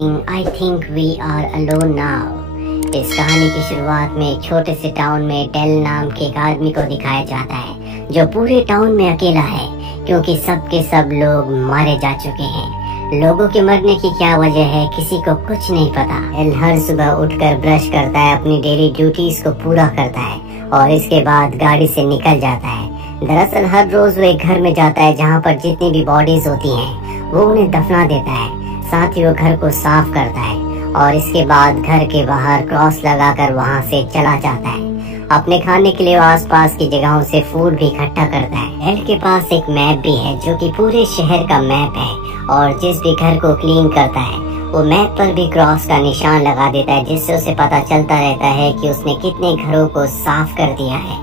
I think we are alone now. इस कहानी की शुरुआत में एक छोटे से टाउन में डेल नाम के एक आदमी को दिखाया जाता है जो पूरे टाउन में अकेला है क्योंकि सब के सब लोग मारे जा चुके हैं। लोगों के मरने की क्या वजह है किसी को कुछ नहीं पता। डेल हर सुबह उठकर ब्रश करता है, अपनी डेली ड्यूटीज को पूरा करता है और इसके बाद गाड़ी से निकल जाता है। दरअसल हर रोज वो एक घर में जाता है जहाँ पर जितनी भी बॉडीज होती हैं वो उन्हें दफना देता है। साथ ही वो घर को साफ करता है और इसके बाद घर के बाहर क्रॉस लगाकर वहाँ से चला जाता है। अपने खाने के लिए वो आसपास की जगहों से फूड भी इकट्ठा करता है। डेल के पास एक मैप भी है जो कि पूरे शहर का मैप है और जिस भी घर को क्लीन करता है वो मैप पर भी क्रॉस का निशान लगा देता है, जिससे उसे पता चलता रहता है कि उसने कितने घरों को साफ कर दिया है।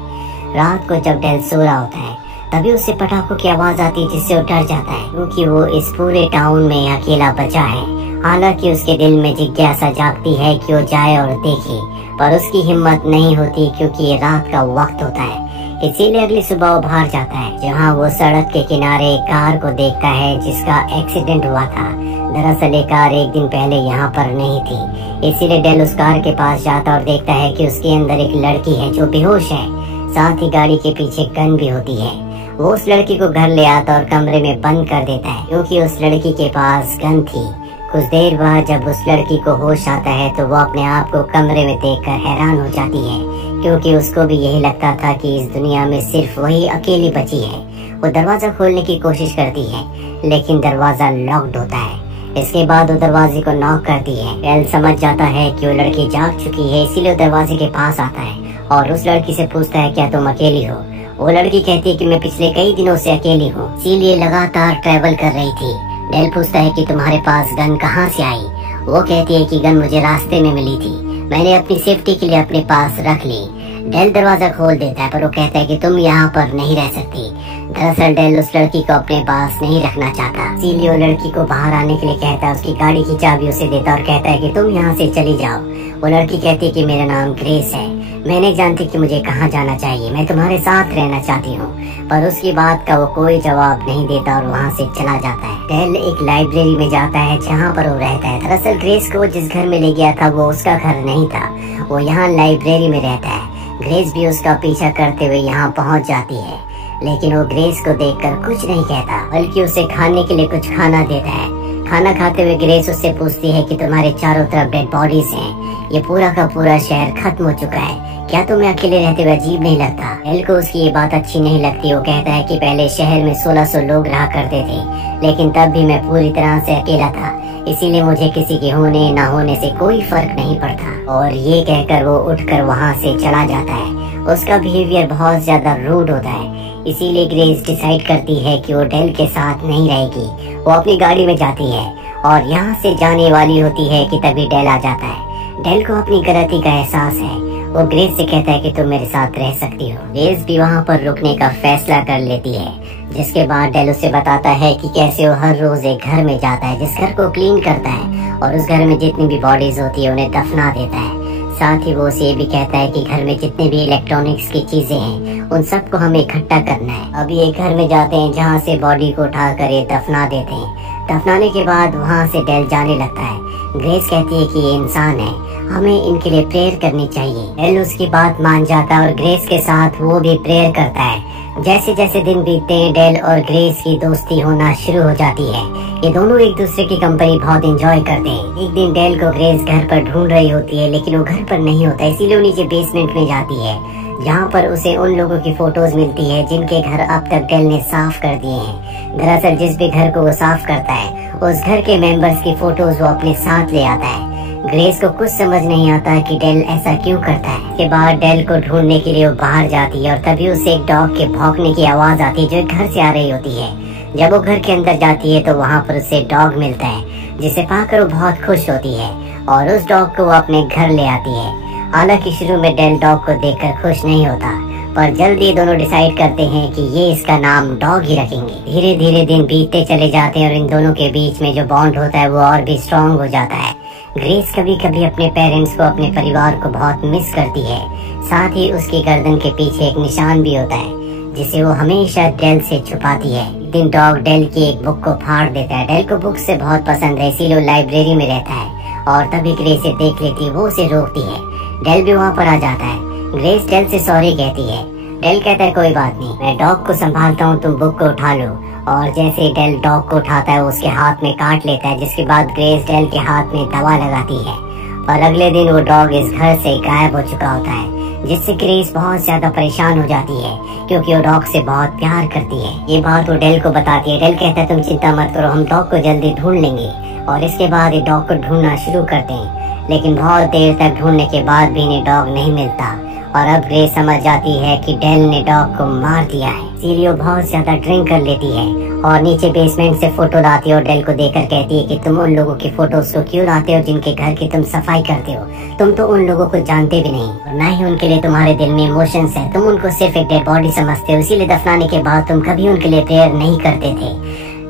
रात को जब डेल सो रहा होता है तभी उसे पटाखों की आवाज आती है जिससे वो डर जाता है क्योंकि वो इस पूरे टाउन में अकेला बचा है। हालांकि उसके दिल में जिज्ञासा जागती है कि वो जाए और देखे, पर उसकी हिम्मत नहीं होती क्योंकि ये रात का वक्त होता है। इसीलिए अगली सुबह वो बाहर जाता है जहाँ वो सड़क के किनारे एक कार को देखता है जिसका एक्सीडेंट हुआ था। दरअसल ये कार एक दिन पहले यहाँ पर नहीं थी, इसीलिए डेल उस कार के पास जाता और देखता है कि उसके अंदर एक लड़की है जो बेहोश है। साथ ही गाड़ी के पीछे गन भी होती है। वो उस लड़की को घर ले आता और कमरे में बंद कर देता है क्योंकि उस लड़की के पास गन थी। कुछ देर बाद जब उस लड़की को होश आता है तो वो अपने आप को कमरे में देखकर हैरान हो जाती है क्योंकि उसको भी यही लगता था कि इस दुनिया में सिर्फ वही अकेली बची है। वो दरवाजा खोलने की कोशिश करती है लेकिन दरवाजा लॉक्ड होता है। इसके बाद वो दरवाजे को नॉक करती है। डेल समझ जाता है कि वो लड़की जाग चुकी है, इसीलिए दरवाजे के पास आता है और उस लड़की से पूछता है क्या तुम अकेली हो। वो लड़की कहती है कि मैं पिछले कई दिनों से अकेली हूँ, इसीलिए लगातार ट्रैवल कर रही थी। डेल पूछता है कि तुम्हारे पास गन कहाँ से आई। वो कहती है कि गन मुझे रास्ते में मिली थी, मैंने अपनी सेफ्टी के लिए अपने पास रख ली। डेल दरवाजा खोल देता है पर वो कहता है कि तुम यहाँ पर नहीं रह सकती। दरअसल डेल उस लड़की को अपने पास नहीं रखना चाहता, इसीलिए वो लड़की को बाहर आने के लिए कहता है। उसकी गाड़ी की चाबी उसे देता और कहता है कि तुम यहाँ से चली जाओ। वो लड़की कहती है कि मेरा नाम ग्रेस है, मैं नहीं जानती कि मुझे कहाँ जाना चाहिए, मैं तुम्हारे साथ रहना चाहती हूँ। पर उसकी बात का वो कोई जवाब नहीं देता और वहाँ से चला जाता है। डेल एक लाइब्रेरी में जाता है जहाँ पर वो रहता है। दरअसल ग्रेस को जिस घर में ले गया था वो उसका घर नहीं था, वो यहाँ लाइब्रेरी में रहता है। ग्रेस भी उसका पीछा करते हुए यहाँ पहुँच जाती है लेकिन वो ग्रेस को देखकर कुछ नहीं कहता बल्कि उसे खाने के लिए कुछ खाना देता है। खाना खाते हुए ग्रेस उससे पूछती है कि तुम्हारे चारों तरफ डेड बॉडीज हैं, ये पूरा का पूरा शहर खत्म हो चुका है, क्या तुम्हें अकेले रहते हुए अजीब नहीं लगता। डेल को उसकी ये बात अच्छी नहीं लगती। वो कहता है कि पहले शहर में 1600 लोग रहा करते थे लेकिन तब भी मैं पूरी तरह से अकेला था, इसीलिए मुझे किसी के होने ना होने से कोई फर्क नहीं पड़ता। और ये कहकर वो उठकर वहाँ से चला जाता है। उसका बिहेवियर बहुत ज्यादा रूड होता है, इसीलिए ग्रेस डिसाइड करती है कि वो डेल के साथ नहीं रहेगी। वो अपनी गाड़ी में जाती है और यहाँ से जाने वाली होती है कि तभी डेल आ जाता है। डेल को अपनी गलती का एहसास है। वो ग्रेस से कहता है कि तुम मेरे साथ रह सकती हो। ग्रेस भी वहाँ पर रुकने का फैसला कर लेती है, जिसके बाद डेल उसे बताता है कि कैसे वो हर रोज एक घर में जाता है जिस घर को क्लीन करता है और उस घर में जितनी भी बॉडीज होती है उन्हें दफना देता है। साथ ही वो उसे ये भी कहता है कि घर में जितने भी इलेक्ट्रॉनिक्स की चीजें हैं उन सबको हमें इकट्ठा करना है। अभी एक घर में जाते हैं जहाँ से बॉडी को उठाकर ये दफना देते हैं। दफनाने के बाद वहाँ से डेल जाने लगता है। ग्रेस कहती है कि ये इंसान है, हमें इनके लिए प्रेयर करनी चाहिए। डेल उसकी बात मान जाता है और ग्रेस के साथ वो भी प्रेयर करता है। जैसे जैसे दिन बीतते हैं डेल और ग्रेस की दोस्ती होना शुरू हो जाती है। ये दोनों एक दूसरे की कंपनी बहुत एंजॉय करते हैं। एक दिन डेल को ग्रेस घर पर ढूंढ रही होती है लेकिन वो घर पर नहीं होता, इसीलिए वो नीचे बेसमेंट में जाती है जहाँ पर उसे उन लोगों की फोटोज मिलती है जिनके घर अब तक डेल ने साफ कर दिए हैं। दरअसल जिस भी घर को वो साफ करता है उस घर के मेंबर्स की फोटोज वो अपने साथ ले आता है। ग्रेस को कुछ समझ नहीं आता कि डेल ऐसा क्यों करता है। इसके बाद डेल को ढूंढने के लिए वो बाहर जाती है और तभी उसे एक डॉग के भौंकने की आवाज आती है जो घर से आ रही होती है। जब वो घर के अंदर जाती है तो वहाँ पर उसे डॉग मिलता है जिसे पाकर वो बहुत खुश होती है और उस डॉग को वो अपने घर ले आती है। हालांकि शुरू में डेल डॉग को देखकर खुश नहीं होता, पर जल्दी दोनों डिसाइड करते हैं कि ये इसका नाम डॉग ही रखेंगे। धीरे धीरे दिन बीतते चले जाते हैं और इन दोनों के बीच में जो बॉन्ड होता है वो और भी स्ट्रॉन्ग हो जाता है। ग्रेस कभी कभी अपने पेरेंट्स को, अपने परिवार को बहुत मिस करती है। साथ ही उसकी गर्दन के पीछे एक निशान भी होता है जिसे वो हमेशा डेल से छुपाती है। दिन डॉग डेल की एक बुक को फाड़ देता है। डेल को बुक से बहुत पसंद है, इसीलिए वो लाइब्रेरी में रहता है और तभी ग्रेस इसे देख लेती है, वो उसे रोकती है। डेल भी वहाँ पर आ जाता है। ग्रेस डेल से सॉरी कहती है। डेल कहता है कोई बात नहीं, मैं डॉग को संभालता हूँ, तुम बुक को उठा लो। और जैसे ही डेल डॉग को उठाता है, वो उसके हाथ में काट लेता है, जिसके बाद ग्रेस डेल के हाथ में दवा लगाती है। और अगले दिन वो डॉग इस घर से गायब हो चुका होता है, जिससे ग्रेस बहुत ज्यादा परेशान हो जाती है क्योंकि वो डॉग से बहुत प्यार करती है। ये बात वो डेल को बताती है। डेल कहता है तुम चिंता मत करो, हम डॉग को जल्दी ढूंढ लेंगे। और इसके बाद ये डॉग को ढूंढना शुरू करते हैं, लेकिन बहुत देर तक ढूंढने के बाद भी इन्हें डॉग नहीं मिलता। और अब ग्रेस समझ जाती है कि डेल ने डॉग को मार दिया है। इसीलिए वो बहुत ज्यादा ड्रिंक कर लेती है और नीचे बेसमेंट से फोटो लाती है और डेल को देकर कहती है कि तुम उन लोगों की फोटोज को क्यों लाते हो जिनके घर की तुम सफाई करते हो। तुम तो उन लोगों को जानते भी नहीं और ना ही उनके लिए तुम्हारे दिल में इमोशंस है। तुम उनको सिर्फ एक डेड बॉडी समझते हो, इसीलिए दफनाने के बाद तुम कभी उनके लिए प्रेयर नहीं करते थे।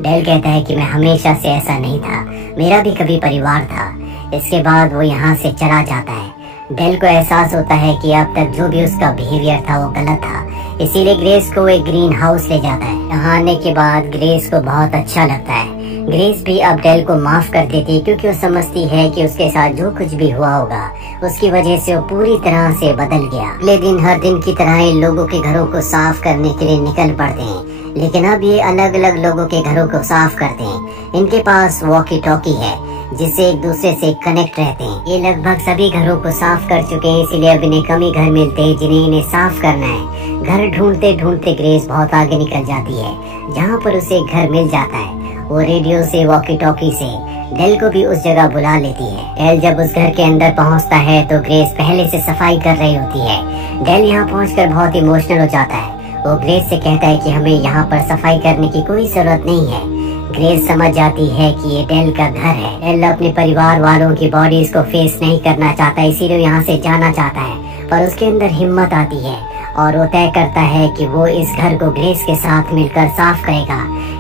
डेल कहता है कि मैं हमेशा से ऐसा नहीं था, मेरा भी कभी परिवार था। इसके बाद वो यहाँ से चला जाता है। डेल को एहसास होता है कि अब तक जो भी उसका बिहेवियर था वो गलत था, इसीलिए ग्रेस को एक ग्रीन हाउस ले जाता है। यहाँ आने के बाद ग्रेस को बहुत अच्छा लगता है। ग्रेस भी अब डेल को माफ कर देती है क्योंकि वो समझती है कि उसके साथ जो कुछ भी हुआ होगा उसकी वजह से वो पूरी तरह से बदल गया। अगले दिन हर दिन की तरह इन लोगों के घरों को साफ करने के लिए निकल पड़ते हैं, लेकिन अब ये अलग अलग लोगों के घरों को साफ करते हैं। इनके पास वॉकी टॉकी है जिससे एक दूसरे से कनेक्ट रहते हैं। ये लगभग सभी घरों को साफ कर चुके हैं, इसलिए अब इन्हें कम ही घर मिलते हैं जिन्हें इन्हें साफ करना है। घर ढूंढते ढूंढते ग्रेस बहुत आगे निकल जाती है, जहाँ पर उसे एक घर मिल जाता है। वो रेडियो से वॉकी टॉकी से डेल को भी उस जगह बुला लेती है। डेल जब उस घर के अंदर पहुँचता है तो ग्रेस पहले से सफाई कर रही होती है। डेल यहाँ पहुँचकर बहुत इमोशनल हो जाता है। वो ग्रेस से कहता है कि हमें यहाँ पर सफाई करने की कोई जरूरत नहीं है। ग्रेस समझ जाती है कि ये डेल का घर है। डेल अपने परिवार वालों की बॉडीज को फेस नहीं करना चाहता, इसीलिए यहाँ से जाना चाहता है, पर उसके अंदर हिम्मत आती है और वो तय करता है कि वो इस घर को ग्रेस के साथ मिलकर साफ करेगा।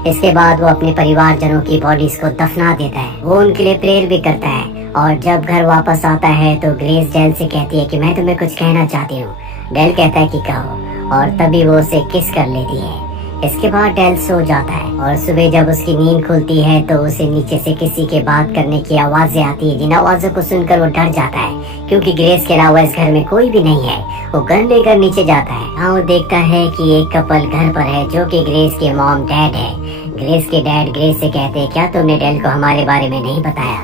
इसके बाद वो अपने परिवारजनों की बॉडीज को दफना देता है। वो उनके लिए प्रेयर भी करता है और जब घर वापस आता है तो ग्रेस डेल से कहती है कि मैं तुम्हें कुछ कहना चाहती हूँ। डेल कहता है कि कहो, और तभी वो उसे किस कर लेती है। इसके बाद डेल सो जाता है और सुबह जब उसकी नींद खुलती है तो उसे नीचे से किसी के बात करने की आवाजें आती है, जिन आवाजों को सुनकर वो डर जाता है क्योंकि ग्रेस के अलावा इस घर में कोई भी नहीं है। वो गन लेकर नीचे जाता है। यहाँ वो देखता है कि एक कपल घर पर है जो कि ग्रेस के मॉम डैड है। ग्रेस के डैड ग्रेस से कहते हैं क्या तुमने डेल को हमारे बारे में नहीं बताया।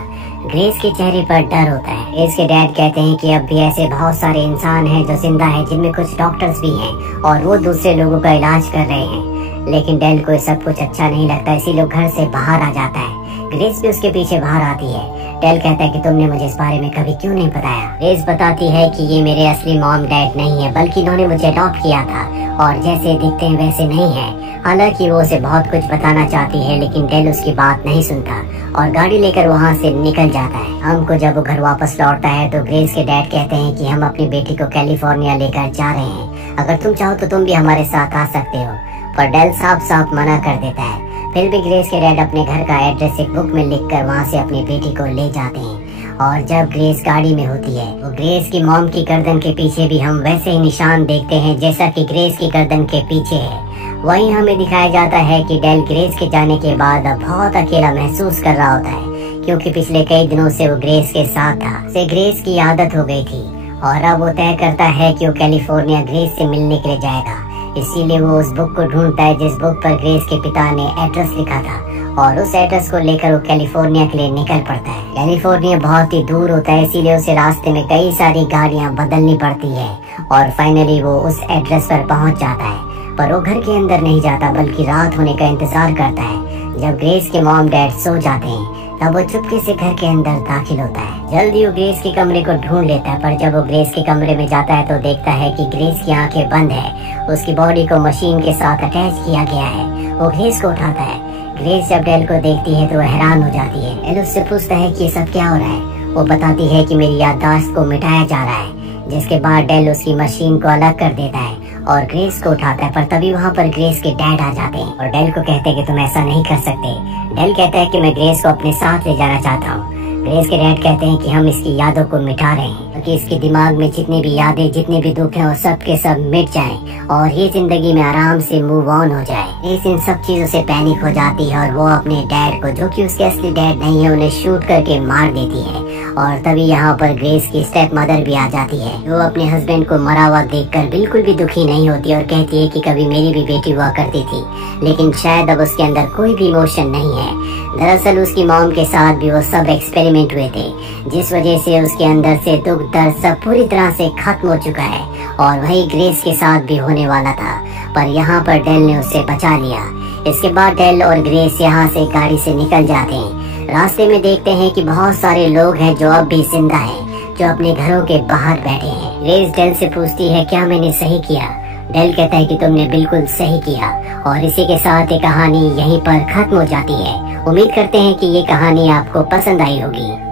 ग्रेस के चेहरे पर डर होता है। ग्रेस के डैड कहते हैं कि अब भी ऐसे बहुत सारे इंसान हैं जो जिंदा हैं, जिनमें कुछ डॉक्टर्स भी हैं और वो दूसरे लोगों का इलाज कर रहे हैं। लेकिन डेल को सब कुछ अच्छा नहीं लगता, इसीलिए घर से बाहर आ जाता है। ग्रेस भी उसके पीछे बाहर आती है। डेल कहता है कि तुमने मुझे इस बारे में कभी क्यों नहीं बताया। ग्रेस बताती है कि ये मेरे असली मॉम डैड नहीं है, बल्कि इन्होंने मुझे अडॉप्ट किया था और जैसे दिखते हैं वैसे नहीं है। हालांकि वो उसे बहुत कुछ बताना चाहती है, लेकिन डेल उसकी बात नहीं सुनता और गाड़ी लेकर वहाँ से निकल जाता है। हमको जब वो घर वापस लौटता है तो ग्रेस के डैड कहते हैं कि हम अपनी बेटी को कैलिफोर्निया लेकर जा रहे हैं, अगर तुम चाहो तो तुम भी हमारे साथ आ सकते हो। पर डेल साफ साफ मना कर देता है। फिर भी ग्रेस के डैड अपने घर का एड्रेस एक बुक में लिखकर वहाँ से अपनी बेटी को ले जाते हैं। और जब ग्रेस गाड़ी में होती है तो ग्रेस की मॉम की गर्दन के पीछे भी हम वैसे ही निशान देखते हैं जैसा कि ग्रेस की गर्दन के पीछे है। वहीं हमें दिखाया जाता है कि डेल ग्रेस के जाने के बाद अब बहुत अकेला महसूस कर रहा होता है, क्योंकि पिछले कई दिनों से वो ग्रेस के साथ था। उसे ग्रेस की आदत हो गई थी और अब वो तय करता है कि वो कैलिफोर्निया ग्रेस से मिलने के लिए जाएगा। इसीलिए वो उस बुक को ढूंढता है जिस बुक पर ग्रेस के पिता ने एड्रेस लिखा था और उस एड्रेस को लेकर वो कैलिफोर्निया के लिए निकल पड़ता है। कैलिफोर्निया बहुत ही दूर होता है, इसीलिए उसे रास्ते में कई सारी गाड़ियां बदलनी पड़ती है और फाइनली वो उस एड्रेस पर पहुंच जाता है। पर वो घर के अंदर नहीं जाता बल्कि रात होने का इंतजार करता है। जब ग्रेस के मॉम डैड सो जाते हैं तब वो चुपके से घर के अंदर दाखिल होता है। जल्दी वो ग्रेस के कमरे को ढूंढ लेता है, पर जब वो ग्रेस के कमरे में जाता है तो देखता है कि ग्रेस की आंखें बंद है। उसकी बॉडी को मशीन के साथ अटैच किया गया है। वो ग्रेस को उठाता है। ग्रेस जब डेल को देखती है तो वो हैरान हो जाती है। डेल उससे पूछता है कि ये सब क्या हो रहा है। वो बताती है कि मेरी याददाश्त को मिटाया जा रहा है। जिसके बाद डेल उसकी मशीन को अलग कर देता है और ग्रेस को उठाता है, पर तभी वहाँ पर ग्रेस के डैड आ जाते हैं और डेल को कहते हैं कि तुम ऐसा नहीं कर सकते। डेल कहता है कि मैं ग्रेस को अपने साथ ले जाना चाहता हूँ। ग्रेस के डैड कहते हैं कि हम इसकी यादों को मिटा रहे हैं, क्योंकि इसके दिमाग में जितनी भी यादें, जितने भी दुख हैं, वो सब के सब मिट जाएं और ये जिंदगी में आराम से मूव ऑन हो जाए। ग्रेस इन सब चीजों से पैनिक हो जाती है और वो अपने डैड को, जो कि उसके असली डैड नहीं है, उन्हें शूट करके मार देती है। और तभी यहाँ पर ग्रेस की स्टेप मदर भी आ जाती है। वो अपने हस्बैंड को मरा हुआ देखकर बिल्कुल भी दुखी नहीं होती और कहती है कि कभी मेरी भी बेटी हुआ करती थी, लेकिन शायद अब उसके अंदर कोई भी इमोशन नहीं है। दरअसल उसकी मॉम के साथ भी वो सब एक्सपेरिमेंट हुए थे, जिस वजह से उसके अंदर से दुख दर्द सब पूरी तरह से खत्म हो चुका है और वही ग्रेस के साथ भी होने वाला था, पर यहाँ पर डेल ने उसे बचा लिया। इसके बाद डेल और ग्रेस यहाँ से गाड़ी से निकल जाते हैं। रास्ते में देखते हैं कि बहुत सारे लोग हैं जो अब भी जिंदा हैं, जो अपने घरों के बाहर बैठे हैं। ग्रेस डेल से पूछती है क्या मैंने सही किया। डेल कहता है कि तुमने बिल्कुल सही किया और इसी के साथ ये कहानी यहीं पर खत्म हो जाती है। उम्मीद करते हैं कि ये कहानी आपको पसंद आई होगी।